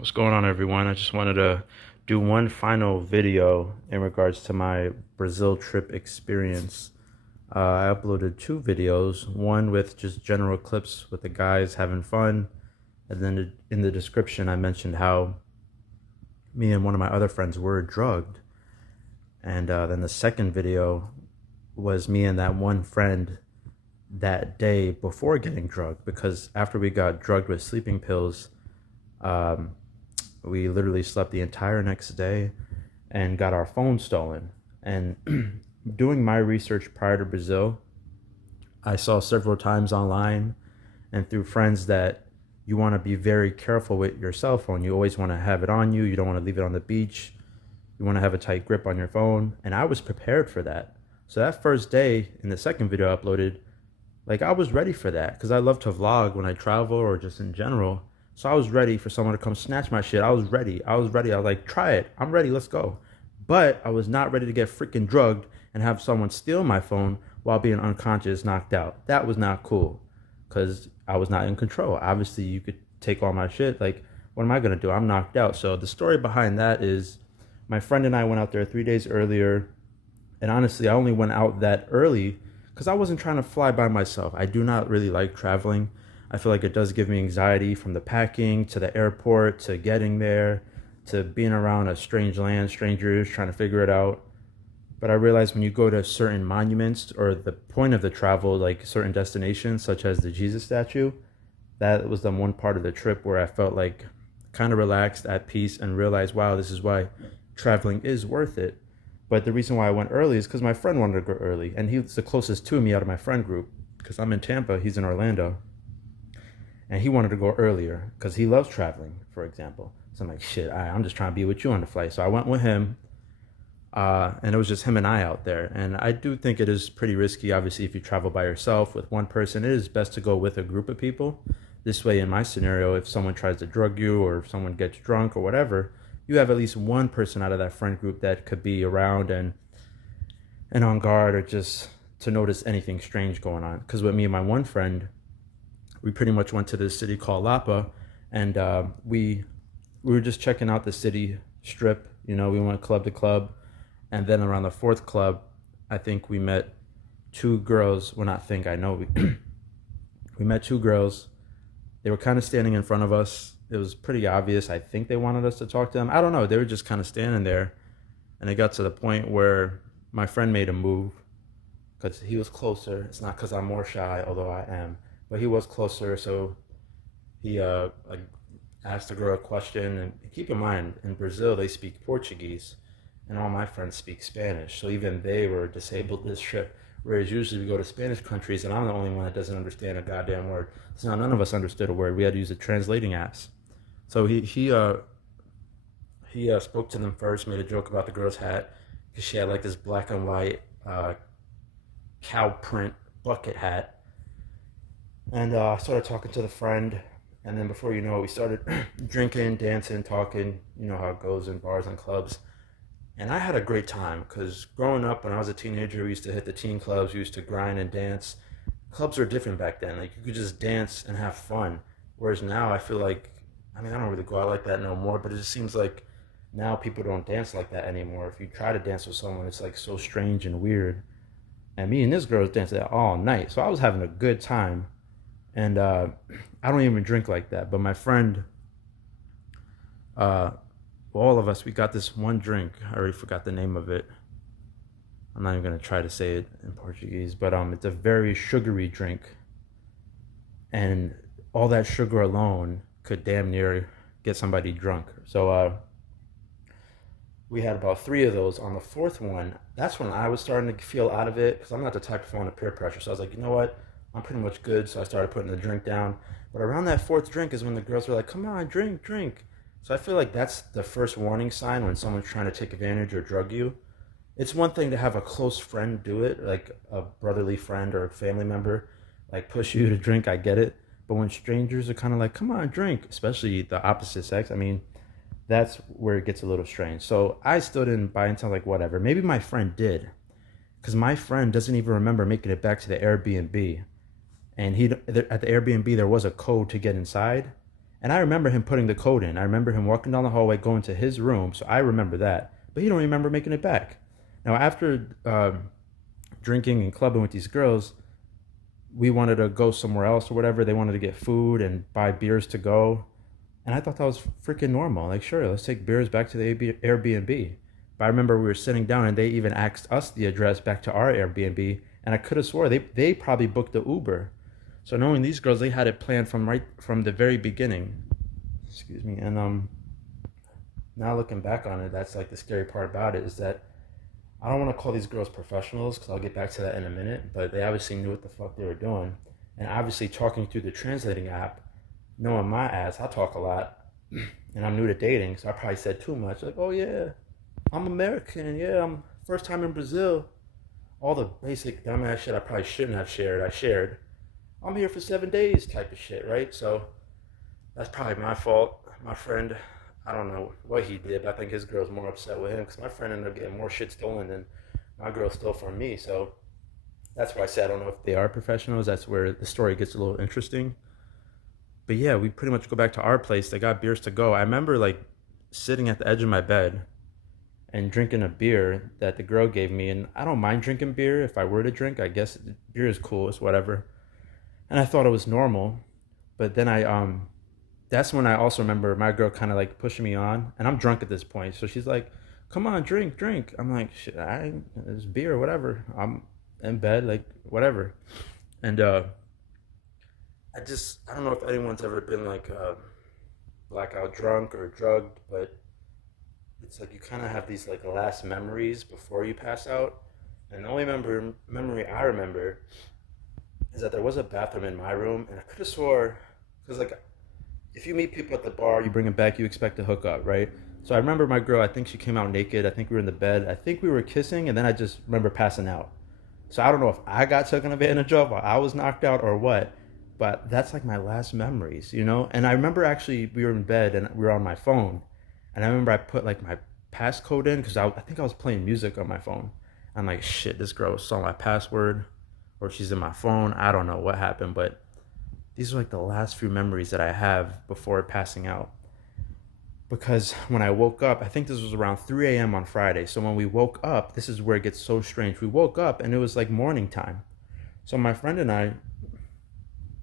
What's going on, everyone? I just wanted to do one final video in regards to my Brazil trip experience. I uploaded two videos, one with just general clips with the guys having fun, and then in the description I mentioned how me and one of my other friends were drugged. And then the second video was me and that one friend that day before getting drugged, because after we got drugged with sleeping pills, um, we literally slept the entire next day and got our phone stolen. And doing my research prior to Brazil, I saw several times online and through friends that you want to be very careful with your cell phone. You always want to have it on you. You don't want to leave it on the beach. You want to have a tight grip on your phone. And I was prepared for that. So that first day in the second video I uploaded, like I was ready for that because I love to vlog when I travel or just in general. So I was ready for someone to come snatch my shit. I was ready. I was like, try it. I'm ready. Let's go. But I was not ready to get freaking drugged and have someone steal my phone while being unconscious, knocked out. That was not cool because I was not in control. Obviously, you could take all my shit. Like, what am I going to do? I'm knocked out. So the story behind that is my friend and I went out there 3 days earlier. And honestly, I only went out that early because I wasn't trying to fly by myself. I do not really like traveling. I feel like it does give me anxiety, from the packing to the airport to getting there to being around a strange land, strangers, trying to figure it out. But I realized when you go to certain monuments or the point of the travel, like certain destinations, such as the Jesus statue, that was the one part of the trip where I felt like kind of relaxed, at peace, and realized, wow, this is why traveling is worth it. But the reason why I went early is because my friend wanted to go early, and he's the closest to me out of my friend group because I'm in Tampa, he's in Orlando, and he wanted to go earlier because he loves traveling, for example. So I'm like, shit, I'm just trying to be with you on the flight. So I went with him, and it was just him and I out there. And I do think it is pretty risky, obviously, if you travel by yourself with one person. It is best to go with a group of people. This way, in my scenario, if someone tries to drug you or if someone gets drunk or whatever, you have at least one person out of that friend group that could be around and on guard, or just to notice anything strange going on. Because with me and my one friend, we pretty much went to this city called Lapa, and we were just checking out the city strip. You know, we went club to club, and then around the fourth club, I think we met two girls. Well, not think, I know we met two girls. They were kind of standing in front of us. It was pretty obvious. I think they wanted us to talk to them. I don't know. They were just kind of standing there, and it got to the point where my friend made a move because he was closer. It's not because I'm more shy, although I am, but he was closer. So he like asked the girl a question. And keep in mind, in Brazil they speak Portuguese, and all my friends speak Spanish. So even they were disabled this trip. Whereas usually we go to Spanish countries, and I'm the only one that doesn't understand a goddamn word. So now none of us understood a word. We had to use a translating apps. So he spoke to them first, made a joke about the girl's hat because she had like this black and white cow print bucket hat. And I started talking to the friend, and then before you know it, we started drinking, dancing, talking. You know how it goes in bars and clubs. And I had a great time because growing up, when I was a teenager, we used to hit the teen clubs. We used to grind and dance. Clubs were different back then. Like, you could just dance and have fun. Whereas now I feel like, I mean, I don't really go out like that no more, but it just seems like now people don't dance like that anymore. If you try to dance with someone, it's like so strange and weird. And me and this girl was dancing all night. So I was having a good time. And I don't even drink like that. But my friend, uh, all of us, we got this one drink. I already forgot the name of it. I'm not even gonna try to say it in Portuguese, but it's a very sugary drink, and all that sugar alone could damn near get somebody drunk. So we had about three of those. On the fourth one, that's when I was starting to feel out of it because I'm not the type of phone to peer pressure. So I was like, you know what? I'm pretty much good. So I started putting the drink down. But around that fourth drink is when the girls were like, come on, drink, drink. So I feel like that's the first warning sign when someone's trying to take advantage or drug you. It's one thing to have a close friend do it, like a brotherly friend or a family member, like push you to drink. I get it. But when strangers are kind of like, come on, drink, especially the opposite sex, I mean, that's where it gets a little strange. So I still didn't buy into, like, whatever. Maybe my friend did, because my friend doesn't even remember making it back to the Airbnb. And he, at the Airbnb there was a code to get inside, And I remember him putting the code in. I remember him walking down the hallway, going to his room. So I remember that. But he don't remember making it back. Now, after drinking and clubbing with these girls, we wanted to go somewhere else or whatever. They wanted to get food and buy beers to go. And I thought that was freaking normal. Like, sure, let's take beers back to the Airbnb. But I remember we were sitting down and they even asked us the address back to our Airbnb. And I could have swore they probably booked the Uber. So knowing these girls, they had it planned from right from the very beginning. Excuse me. And now looking back on it, that's like the scary part about it is that I don't want to call these girls professionals because I'll get back to that in a minute, but they obviously knew what the fuck they were doing. And obviously talking through the translating app, knowing my ass, I talk a lot and I'm new to dating, so I probably said too much. Like, oh yeah, I'm American. Yeah, I'm first time in Brazil. All the basic dumbass shit I probably shouldn't have shared, I shared. I'm here for 7 days type of shit, right? So that's probably my fault. My friend, I don't know what he did, but I think his girl's more upset with him because my friend ended up getting more shit stolen than my girl stole from me. So that's why I say I don't know if they are professionals. That's where the story gets a little interesting. But yeah, we pretty much go back to our place. They got beers to go. I remember like sitting at the edge of my bed and drinking a beer that the girl gave me. And I don't mind drinking beer if I were to drink. I guess beer is cool, it's whatever. And I thought it was normal. But then that's when I also remember my girl kind of like pushing me on, and I'm drunk at this point. So she's like, "Come on, drink, drink." I'm like, "Shit, it's beer, whatever." I'm in bed, like whatever. And I don't know if anyone's ever been like blackout drunk or drugged, but it's like you kind of have these like last memories before you pass out. And the only memory I remember is that there was a bathroom in my room, and I could have swore because like if you meet people at the bar, you bring them back, you expect to hook up, right? So I remember my girl, I think she came out naked. I think we were in the bed. I think we were kissing, and then I just remember passing out. So I don't know if I got taken advantage of or I was knocked out or what, but that's like my last memories, you know? And I remember actually we were in bed and we were on my phone. And I remember I put like my passcode in because I think I was playing music on my phone. I'm like, shit, this girl saw my password or she's in my phone. I don't know what happened, but these are like the last few memories that I have before passing out. Because when I woke up, I think this was around 3 a.m. on Friday. So when we woke up, this is where it gets so strange. We woke up and it was like morning time. So my friend and I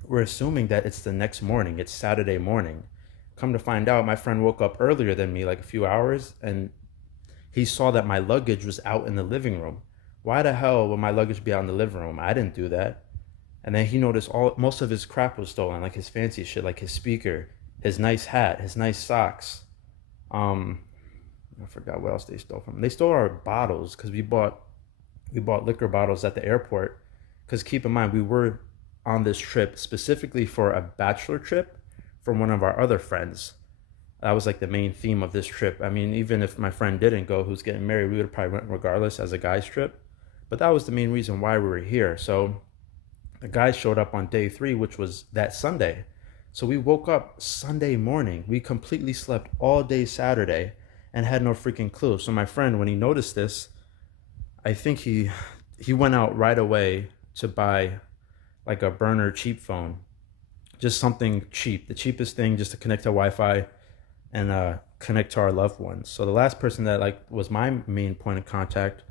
were assuming that it's the next morning. It's Saturday morning. Come to find out, my friend woke up earlier than me, like a few hours, and he saw that my luggage was out in the living room. Why the hell would my luggage be out in the living room? I didn't do that. And then he noticed most of his crap was stolen, like his fancy shit, like his speaker, his nice hat, his nice socks. I forgot what else they stole from him. They stole our bottles because we bought liquor bottles at the airport. Because keep in mind, we were on this trip specifically for a bachelor trip from one of our other friends. That was like the main theme of this trip. I mean, even if my friend didn't go, who's getting married, we would have probably went regardless as a guy's trip. But that was the main reason why we were here. So the guys showed up on day 3, which was that Sunday. So we woke up Sunday morning. We completely slept all day Saturday and had no freaking clue. So my friend, when he noticed this, I think he went out right away to buy like a burner cheap phone, just something cheap, the cheapest thing, just to connect to Wi-Fi and connect to our loved ones. So the last person that like was my main point of contact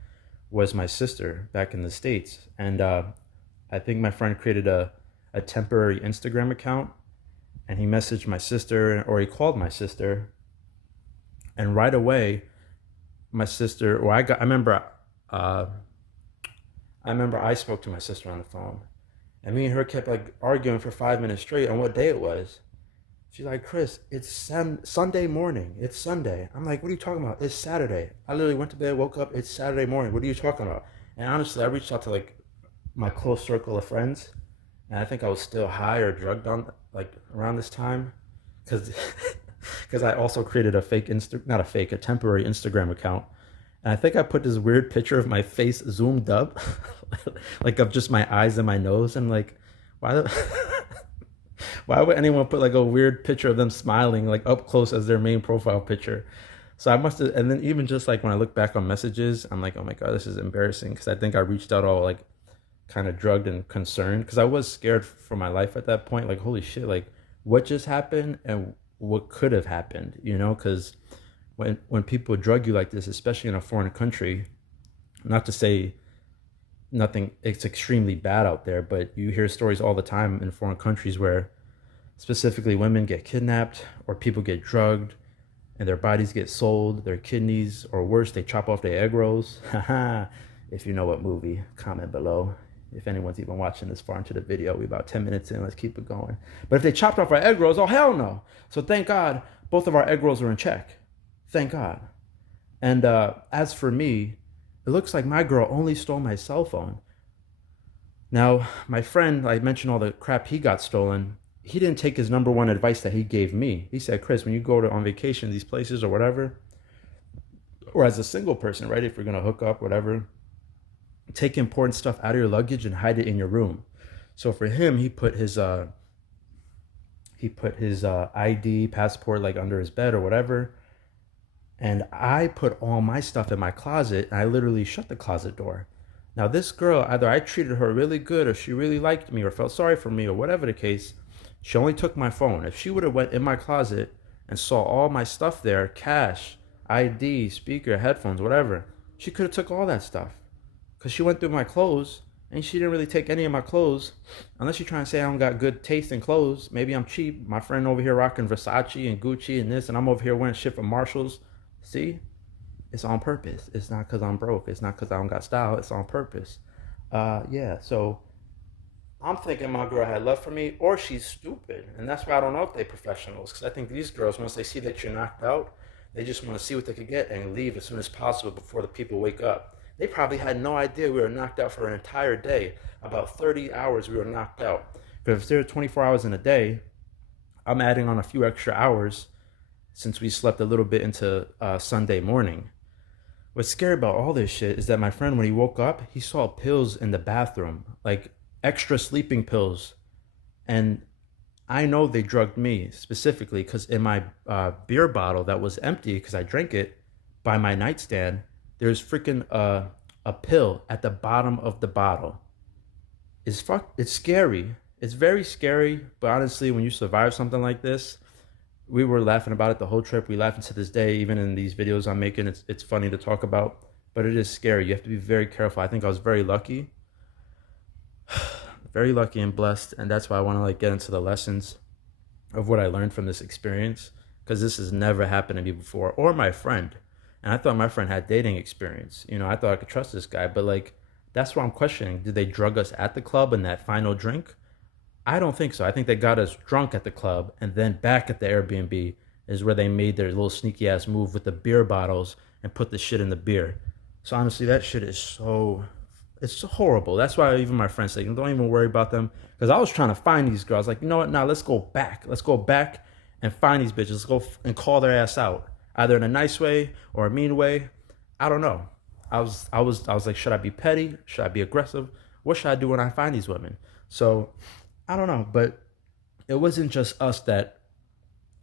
was my sister back in the States, and I think my friend created a temporary Instagram account, and he messaged my sister, or he called my sister, and right away, my sister, or uh, I remember I spoke to my sister on the phone, and me and her kept like arguing for 5 minutes straight on what day it was. She's like, Chris, it's Sunday morning. It's Sunday. I'm like, what are you talking about? It's Saturday. I literally went to bed, woke up. It's Saturday morning. What are you talking about? And honestly, I reached out to like my close circle of friends, and I think I was still high or drugged on like around this time, because because I also created a fake not a fake, a temporary Instagram account, and I think I put this weird picture of my face zoomed up, like of just my eyes and my nose. And like, why the why would anyone put like a weird picture of them smiling like up close as their main profile picture? So I must have, and then even just like when I look back on messages, I'm like, oh my God, this is embarrassing. Because I think I reached out all like kind of drugged and concerned because I was scared for my life at that point. Like, holy shit, like what just happened and what could have happened, you know, because when people drug you like this, especially in a foreign country, not to say nothing, it's extremely bad out there, but you hear stories all the time in foreign countries where specifically women get kidnapped or people get drugged and their bodies get sold, their kidneys, or worse, they chop off their egg rolls. Haha. If you know what movie, comment below. If anyone's even watching this far into the video, we about 10 minutes in, let's keep it going. But if they chopped off our egg rolls, oh hell no. So thank God both of our egg rolls are in check. Thank God. And as for me, it looks like my girl only stole my cell phone. Now, my friend, I mentioned all the crap he got stolen. He didn't take his number one advice that he gave me. He said, Chris, when you go on vacation, these places or whatever, or as a single person, right? If you're going to hook up, whatever, take important stuff out of your luggage and hide it in your room. So for him, he put his ID, passport, like under his bed or whatever. And I put all my stuff in my closet and I literally shut the closet door. Now, this girl, either I treated her really good or she really liked me or felt sorry for me or whatever the case, she only took my phone. If she would have went in my closet and saw all my stuff there, cash, ID, speaker, headphones, whatever, she could have took all that stuff. Because she went through my clothes and she didn't really take any of my clothes. Unless you're trying to say I don't got good taste in clothes. Maybe I'm cheap. My friend over here rocking Versace and Gucci and this, and I'm over here wearing shit from Marshalls. See? It's on purpose. It's not because I'm broke. It's not because I don't got style. It's on purpose. Yeah, so I'm thinking my girl had love for me or she's stupid. And that's why I don't know if they professionals. Because I think these girls, once they see that you're knocked out, they just want to see what they could get and leave as soon as possible before the people wake up. They probably had no idea we were knocked out for an entire day. About 30 hours we were knocked out. But if there are 24 hours in a day, I'm adding on a few extra hours since we slept a little bit into Sunday morning. What's scary about all this shit is that my friend, when he woke up, he saw pills in the bathroom, like extra sleeping pills. And I know they drugged me specifically because in my beer bottle that was empty because I drank it by my nightstand, there's freaking a pill at the bottom of the bottle. It's scary. It's very scary. But honestly, when you survive something like this, we were laughing about it the whole trip. We laugh to this day, even in these videos I'm making. It's funny to talk about, but it is scary. You have to be very careful. I think I was very lucky, very lucky and blessed, and that's why I want to like get into the lessons of what I learned from this experience, because this has never happened to me before or my friend. And I thought my friend had dating experience. You know, I thought I could trust this guy, but like that's what I'm questioning. Did they drug us at the club in that final drink? I don't think so. I think they got us drunk at the club and then back at the Airbnb is where they made their little sneaky ass move with the beer bottles and put the shit in the beer. So honestly, that shit is it's so horrible. That's why even my friends say, don't even worry about them. Because I was trying to find these girls. Like, you know what? Now let's go back. Let's go back and find these bitches. Let's go and call their ass out, either in a nice way or a mean way. I don't know. I was like, should I be petty? Should I be aggressive? What should I do when I find these women? So I don't know, but it wasn't just us that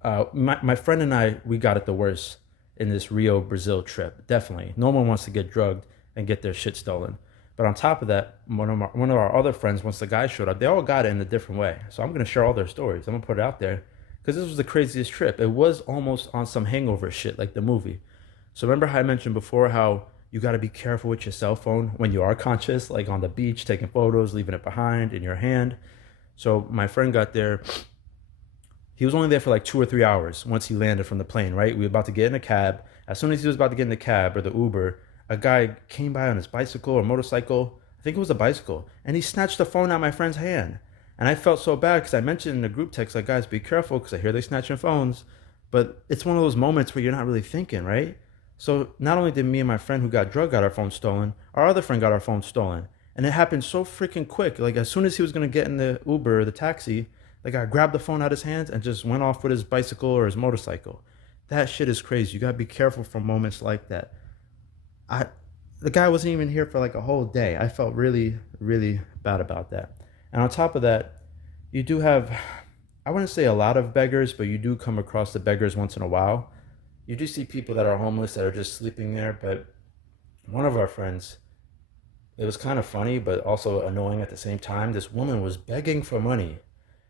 my friend and I, we got it the worst in this Rio, Brazil trip. Definitely. No one wants to get drugged and get their shit stolen. But on top of that, one of our other friends, once the guy showed up, they all got it in a different way. So I'm going to share all their stories. I'm going to put it out there because this was the craziest trip. It was almost on some hangover shit like the movie. So remember how I mentioned before how you got to be careful with your cell phone when you are conscious, like on the beach, taking photos, leaving it behind in your hand. So my friend got there. He was only there for like 2 or 3 hours once he landed from the plane, right? We were about to get in a cab. As soon as he was about to get in the cab or the Uber, a guy came by on his bicycle or motorcycle. I think it was a bicycle. And he snatched the phone out of my friend's hand. And I felt so bad because I mentioned in the group text, like, guys, be careful because I hear they snatching phones. But it's one of those moments where you're not really thinking, right? So not only did me and my friend who got drugged got our phone stolen, our other friend got our phone stolen. And it happened so freaking quick. Like as soon as he was going to get in the Uber or the taxi, the guy grabbed the phone out of his hands and just went off with his bicycle or his motorcycle. That shit is crazy. You got to be careful for moments like that. The guy wasn't even here for like a whole day. I felt really, really bad about that. And on top of that, you do have, I wouldn't say a lot of beggars, but you do come across the beggars once in a while. You do see people that are homeless that are just sleeping there. But one of our friends, it was kind of funny, but also annoying at the same time. This woman was begging for money.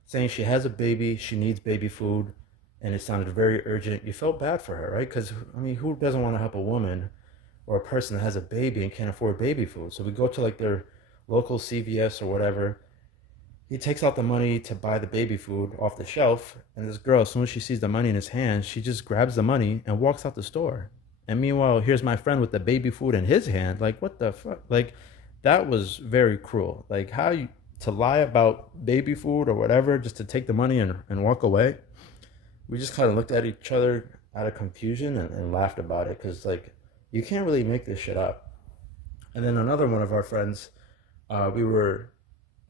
saying she has a baby, she needs baby food, and it sounded very urgent. You felt bad for her, right? Because, I mean, who doesn't want to help a woman or a person that has a baby and can't afford baby food? So we go to like their local CVS or whatever. He takes out the money to buy the baby food off the shelf, and this girl, as soon as she sees the money in his hand, she just grabs the money and walks out the store. And meanwhile, here's my friend with the baby food in his hand. Like, what the fuck? Like, that was very cruel. Like, how you to lie about baby food or whatever just to take the money and walk away? We just kind of looked at each other out of confusion and laughed about it because, like, you can't really make this shit up. And then another one of our friends, we were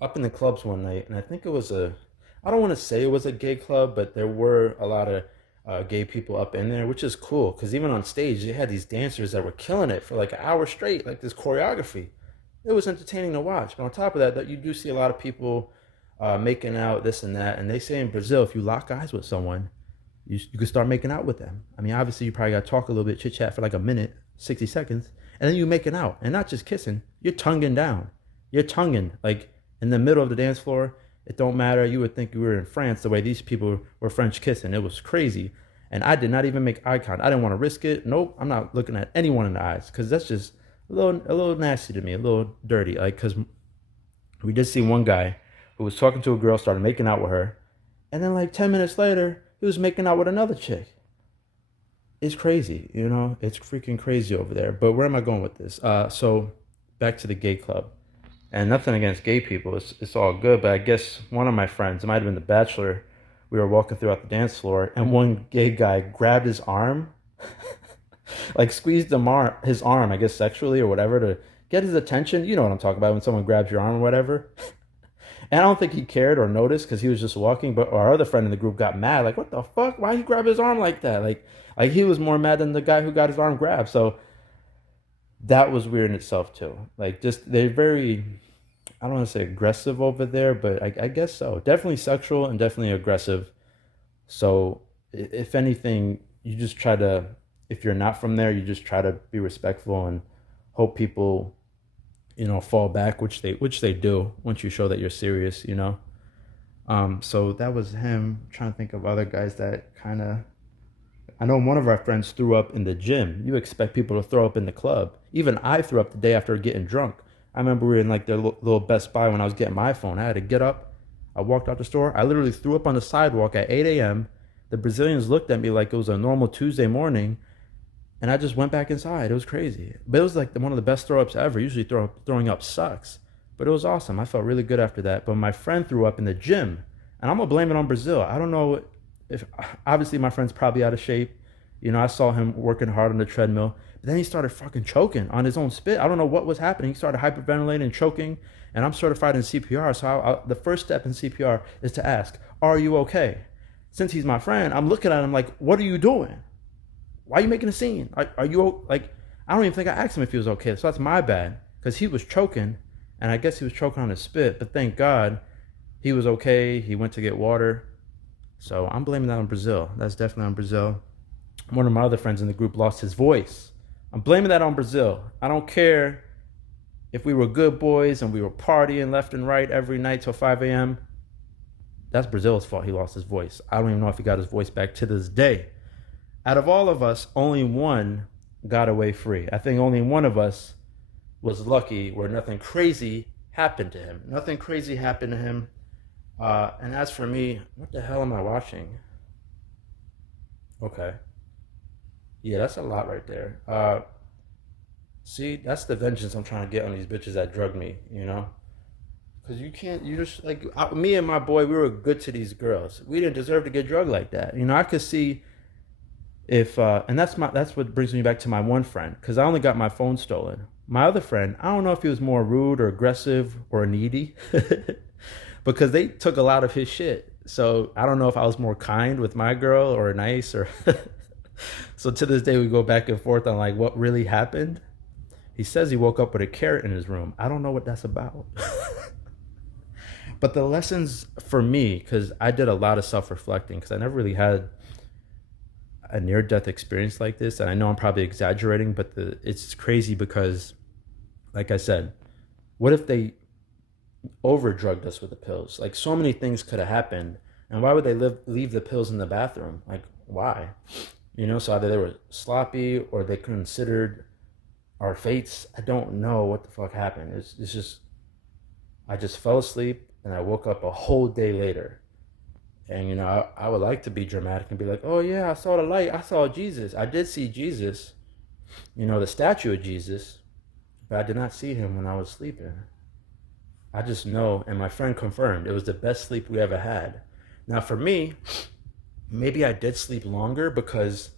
up in the clubs one night, and I think it was I don't want to say it was a gay club, but there were a lot of gay people up in there, which is cool because even on stage, they had these dancers that were killing it for like an hour straight, like this choreography. It was entertaining to watch. But on top of that, that you do see a lot of people making out, this and that. And they say in Brazil, if you lock eyes with someone, you can start making out with them. I mean, obviously, you probably got to talk a little bit, chit chat for like a minute, 60 seconds, and then you making out. And not just kissing, you're tonguing down. You're tonguing, like in the middle of the dance floor. It don't matter. You would think you were in France the way these people were French kissing. It was crazy. And I did not even make eye contact. I didn't want to risk it. Nope, I'm not looking at anyone in the eyes because that's just a little nasty to me, a little dirty. Like, because we did see one guy who was talking to a girl, started making out with her, and then like 10 minutes later, he was making out with another chick. It's crazy, you know? It's freaking crazy over there. But where am I going with this? So back to the gay club. And nothing against gay people, it's all good. But I guess one of my friends, it might have been the Bachelor, we were walking throughout the dance floor, and one gay guy grabbed his arm, like squeezed his arm, I guess sexually or whatever, to get his attention. You know what I'm talking about when someone grabs your arm or whatever. And I don't think he cared or noticed because he was just walking. But our other friend in the group got mad, like, "What the fuck? Why you grab his arm like that?" Like he was more mad than the guy who got his arm grabbed. So that was weird in itself too. Like, just they're very, I don't want to say aggressive over there, but I guess so. Definitely sexual and definitely aggressive. So if anything, you just try to, if you're not from there, you just try to be respectful and hope people, fall back, which they do once you show that you're serious, you know. So that was him. I'm trying to think of other guys that kind of. I know one of our friends threw up in the gym. You expect people to throw up in the club. Even I threw up the day after getting drunk. I remember we were in like the little Best Buy when I was getting my phone. I had to get up. I walked out the store. I literally threw up on the sidewalk at 8 a.m. The Brazilians looked at me like it was a normal Tuesday morning, and I just went back inside. It was crazy. But it was like one of the best throw ups ever. Usually throwing up sucks. But it was awesome. I felt really good after that. But my friend threw up in the gym, and I'm going to blame it on Brazil. I don't know if, obviously, my friend's probably out of shape. I saw him working hard on the treadmill. But then he started fucking choking on his own spit. I don't know what was happening. He started hyperventilating and choking. And I'm certified in CPR. So the first step in CPR is to ask, "Are you okay?" Since he's my friend, I'm looking at him like, "What are you doing? Why are you making a scene? Are you like?" I don't even think I asked him if he was okay. So that's my bad because he was choking, and I guess he was choking on his spit. But thank God, he was okay. He went to get water. So I'm blaming that on Brazil. That's definitely on Brazil. One of my other friends in the group lost his voice. I'm blaming that on Brazil. I don't care if we were good boys and we were partying left and right every night till 5 a.m. That's Brazil's fault he lost his voice. I don't even know if he got his voice back to this day. Out of all of us, only one got away free. I think only one of us was lucky where nothing crazy happened to him. Nothing crazy happened to him. And as for me, what the hell am I watching? Okay. Yeah, that's a lot right there. See, that's the vengeance I'm trying to get on these bitches that drug me, you know? Because you can't, you just, like, me and my boy, we were good to these girls. We didn't deserve to get drugged like that. I could see if, and that's what brings me back to my one friend, because I only got my phone stolen. My other friend, I don't know if he was more rude or aggressive or needy, because they took a lot of his shit. So I don't know if I was more kind with my girl or nice or. So to this day, we go back and forth on like what really happened. He says he woke up with a carrot in his room. I don't know what that's about. But the lessons for me, because I did a lot of self-reflecting, because I never really had a near-death experience like this. And I know I'm probably exaggerating, but it's crazy because, like I said, what if they over drugged us with the pills. Like so many things could have happened. And why would they leave the pills in the bathroom? Like why? So either they were sloppy or they considered our fates. I don't know what the fuck happened. It's just I just fell asleep and I woke up a whole day later. And I would like to be dramatic and be like, oh yeah, I saw the light. I saw Jesus. I did see Jesus, the statue of Jesus, but I did not see him when I was sleeping. I just know, and my friend confirmed, it was the best sleep we ever had. Now, for me, maybe I did sleep longer because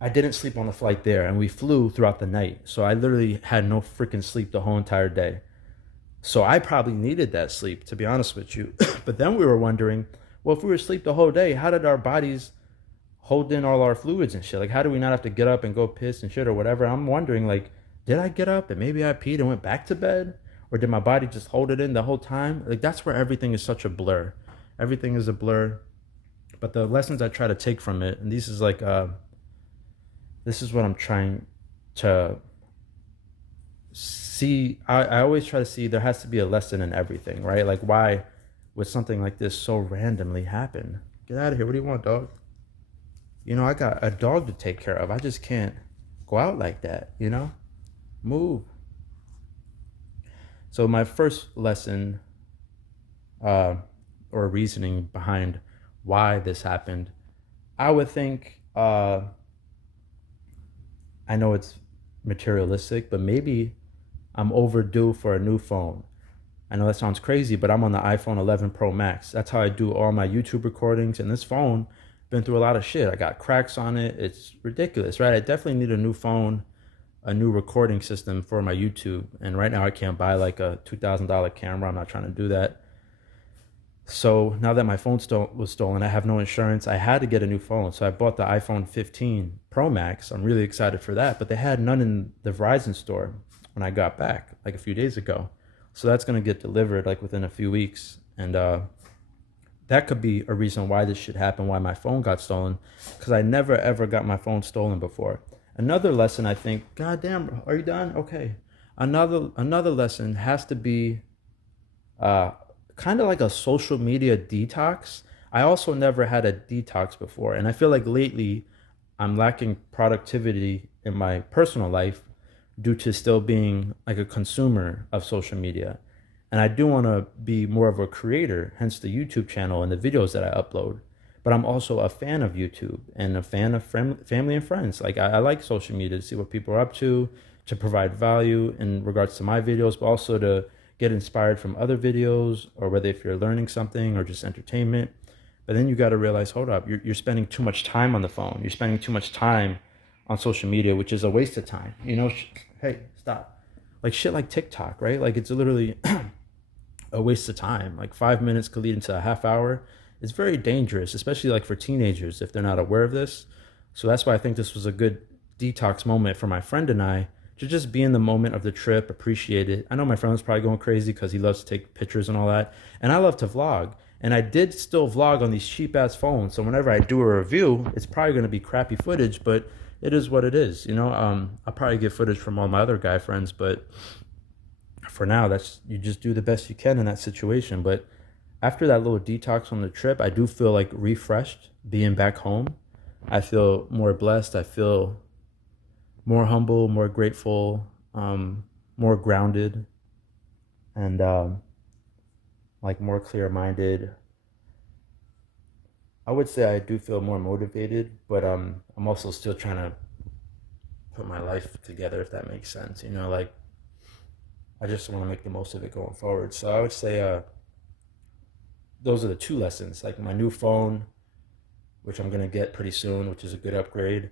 I didn't sleep on the flight there, and we flew throughout the night. So I literally had no freaking sleep the whole entire day. So I probably needed that sleep, to be honest with you. But then we were wondering, well, if we were asleep the whole day, how did our bodies hold in all our fluids and shit? Like, how do we not have to get up and go piss and shit or whatever? I'm wondering, like, did I get up and maybe I peed and went back to bed? Or did my body just hold it in the whole time? Like, that's where everything is such a blur. Everything is a blur. But the lessons I try to take from it, and this is like, this is what I'm trying to see. I always try to see there has to be a lesson in everything, right? Like, why would something like this so randomly happen? Get out of here. What do you want, dog? I got a dog to take care of. I just can't go out like that. Move. So my first lesson or reasoning behind why this happened, I would think, I know it's materialistic, but maybe I'm overdue for a new phone. I know that sounds crazy, but I'm on the iPhone 11 Pro Max. That's how I do all my YouTube recordings. And this phone, been through a lot of shit. I got cracks on it. It's ridiculous, right? I definitely need a new phone, a new recording system for my YouTube. And right now I can't buy like a $2,000 camera. I'm not trying to do that. So now that my phone was stolen, I have no insurance. I had to get a new phone. So I bought the iPhone 15 Pro Max. I'm really excited for that. But they had none in the Verizon store when I got back like a few days ago. So that's going to get delivered like within a few weeks. And that could be a reason why this should happen, why my phone got stolen. Because I never, ever got my phone stolen before. Another lesson, I think, God damn, are you done? Okay. Another lesson has to be kind of like a social media detox. I also never had a detox before. And I feel like lately I'm lacking productivity in my personal life due to still being like a consumer of social media. And I do want to be more of a creator, hence the YouTube channel and the videos that I upload. But I'm also a fan of YouTube and a fan of family and friends. Like I like social media to see what people are up to provide value in regards to my videos, but also to get inspired from other videos, or whether if you're learning something or just entertainment. But then you got to realize, hold up, you're spending too much time on the phone. You're spending too much time on social media, which is a waste of time. Hey, stop. Like shit like TikTok, right? Like it's literally a waste of time. Like 5 minutes could lead into a half hour. It's very dangerous, especially like for teenagers if they're not aware of this. So that's why I think this was a good detox moment for my friend and I to just be in the moment of the trip, appreciate it. I know my friend was probably going crazy because he loves to take pictures and all that. And I love to vlog. And I did still vlog on these cheap ass phones. So whenever I do a review, it's probably going to be crappy footage, but it is what it is. I'll probably get footage from all my other guy friends, but for now, you just do the best you can in that situation. But after that little detox on the trip, I do feel like refreshed being back home. I feel more blessed. I feel more humble, more grateful, more grounded, and like more clear-minded. I would say I do feel more motivated, but I'm also still trying to put my life together, if that makes sense. Like I just want to make the most of it going forward. So I would say those are the two lessons. Like my new phone, which I'm gonna get pretty soon, which is a good upgrade.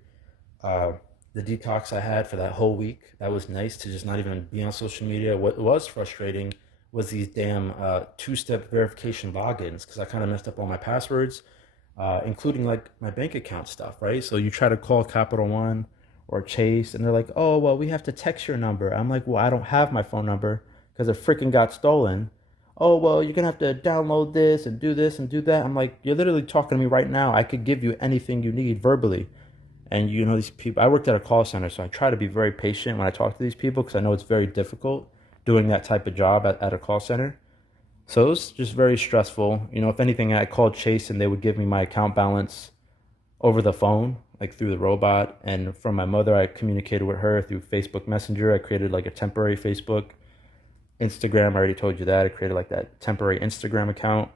The detox I had for that whole week, that was nice to just not even be on social media. What was frustrating was these damn two-step verification logins, because I kind of messed up all my passwords, including like my bank account stuff, right? So you try to call Capital One or Chase, and they're like, oh, well, we have to text your number. I'm like, well, I don't have my phone number because it freaking got stolen. Oh, well, you're going to have to download this and do that. I'm like, you're literally talking to me right now. I could give you anything you need verbally. And these people, I worked at a call center, so I try to be very patient when I talk to these people because I know it's very difficult doing that type of job at a call center. So it was just very stressful. You know, if anything, I called Chase and they would give me my account balance over the phone, like through the robot. And from my mother, I communicated with her through Facebook Messenger. I created like a temporary Facebook. Instagram, I already told you that. I created like that temporary Instagram account.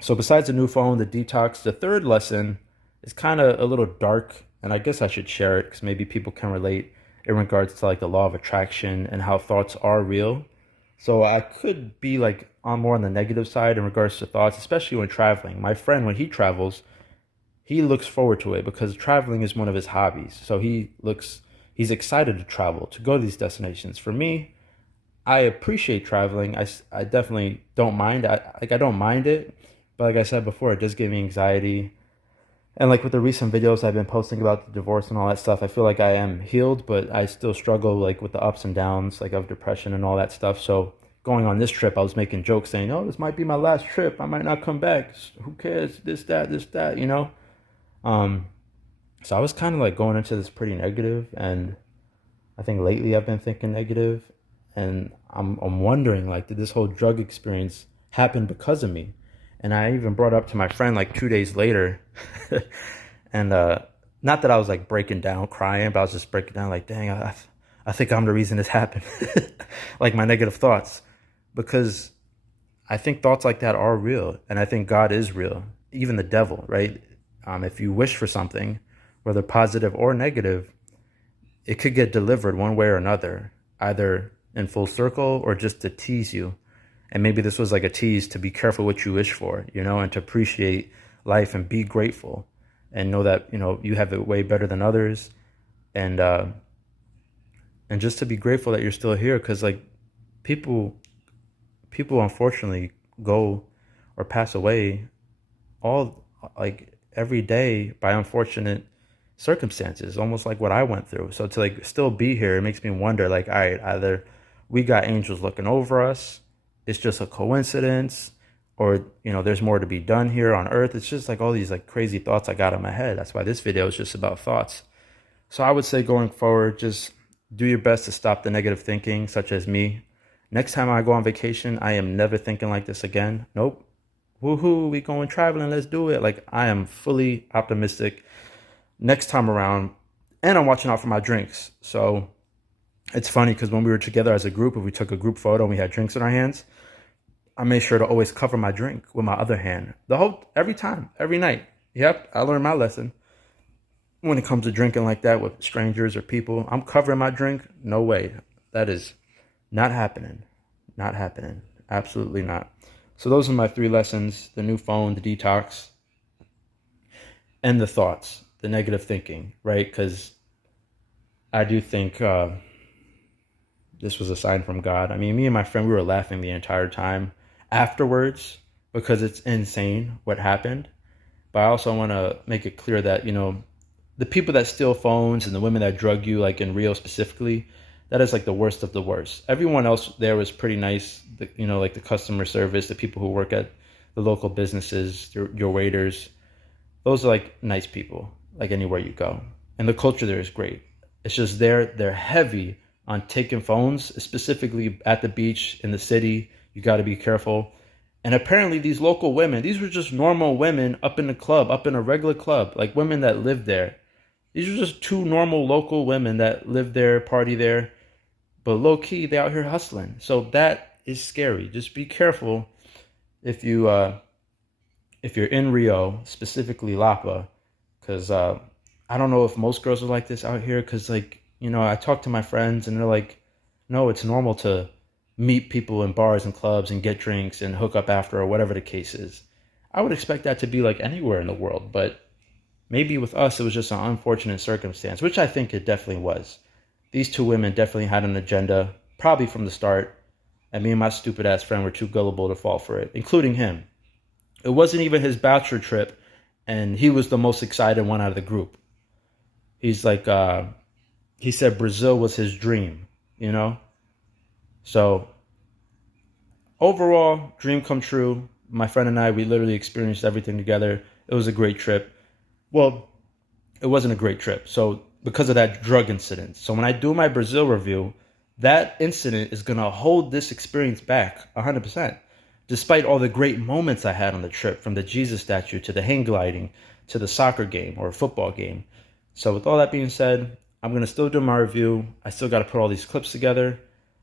So besides the new phone, the detox, the third lesson is kind of a little dark, and I guess I should share it because maybe people can relate in regards to like the law of attraction and how thoughts are real. So I could be like on more on the negative side in regards to thoughts, especially when traveling. My friend, when he travels, he looks forward to it because traveling is one of his hobbies. So he's excited to travel, to go to these destinations. For me, I appreciate traveling. I definitely don't mind. I don't mind it, but like I said before, it does give me anxiety. And like with the recent videos I've been posting about the divorce and all that stuff, I feel like I am healed, but I still struggle like with the ups and downs, like of depression and all that stuff. So going on this trip, I was making jokes saying, "Oh, this might be my last trip. I might not come back. Who cares? This, that, you know." Um, so I was kind of like going into this pretty negative, and I think lately I've been thinking negative, and I'm wondering like, did this whole drug experience happen because of me? And I even brought up to my friend like 2 days later, and not that I was like breaking down, crying, but I was just breaking down like, dang, I think I'm the reason this happened, like my negative thoughts, because I think thoughts like that are real, and I think God is real, even the devil, right? If you wish for something, whether positive or negative, it could get delivered one way or another, either in full circle or just to tease you. And maybe this was like a tease to be careful what you wish for, you know, and to appreciate life and be grateful and know that, you know, you have it way better than others. And just to be grateful that you're still here, because like people people unfortunately go or pass away all like every day by unfortunate circumstances, almost like what I went through. So to like still be here, it makes me wonder like, all right, either we got angels looking over us, it's just a coincidence, or you know, there's more to be done here on earth. It's just like all these like crazy thoughts I got in my head. That's why this video is just about thoughts. So I would say going forward, just do your best to stop the negative thinking, such as me. Next time I go on vacation, I am never thinking like this again. Nope. Woohoo, we going traveling, let's do it. Like I am fully optimistic next time around, and I'm watching out for my drinks. So it's funny because when we were together as a group, if we took a group photo and we had drinks in our hands, I made sure to always cover my drink with my other hand. Every time, every night. Yep, I learned my lesson. When it comes to drinking like that with strangers or people, I'm covering my drink. No way. That is not happening. Not happening. Absolutely not. So those are my three lessons: the new phone, the detox, and the thoughts, the negative thinking, right? Because I do think this was a sign from God. I mean, me and my friend, we were laughing the entire time afterwards because it's insane what happened. But I also want to make it clear that, you know, the people that steal phones and the women that drug you, like in Rio specifically, that is like the worst of the worst. Everyone else there was pretty nice. You know, like the customer service, the people who work at the local businesses, your waiters, those are like nice people, like anywhere you go. And the culture there is great. It's just they're heavy on taking phones, specifically at the beach, in the city. You got to be careful. And apparently these local women, these were just normal women up in the club, up in a regular club, like women that lived there. These are just two normal local women that live there, party there, but low key, they out here hustling. So that is scary. Just be careful if you're in Rio, specifically Lapa, because I don't know if most girls are like this out here. Because like, you know, I talk to my friends and they're like, no, it's normal to meet people in bars and clubs and get drinks and hook up after or whatever the case is. I would expect that to be like anywhere in the world, but maybe with us, it was just an unfortunate circumstance, which I think it definitely was. These two women definitely had an agenda, probably from the start, and me and my stupid ass friend were too gullible to fall for it, including him. It wasn't even his bachelor trip, and he was the most excited one out of the group. He's like, he said Brazil was his dream, you know? So overall, dream come true. My friend and I, we literally experienced everything together. It was a great trip. Well, it wasn't a great trip. So because of that drug incident. So when I do my Brazil review, that incident is going to hold this experience back 100%. despite all the great moments I had on the trip, from the Jesus statue to the hang gliding to the soccer game or football game. So with all that being said, I'm going to still do my review. I still got to put all these clips together,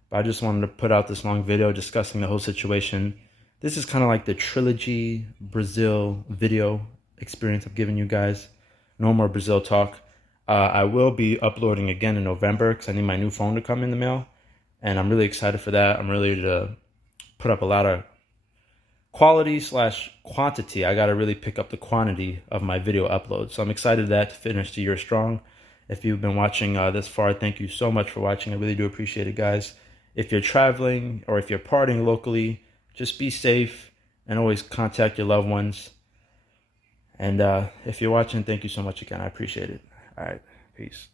but I just wanted to put out this long video discussing the whole situation. This is kind of like the trilogy Brazil video experience I'm giving you guys. No more Brazil talk. I will be uploading again in November because I need my new phone to come in the mail. And I'm really excited for that. I'm ready to put up a lot of quality slash quantity. I got to really pick up the quantity of my video uploads. So I'm excited that to finish the year strong. If you've been watching this far, thank you so much for watching. I really do appreciate it, guys. If you're traveling or if you're partying locally, just be safe and always contact your loved ones. And if you're watching, thank you so much again. I appreciate it. All right. Peace.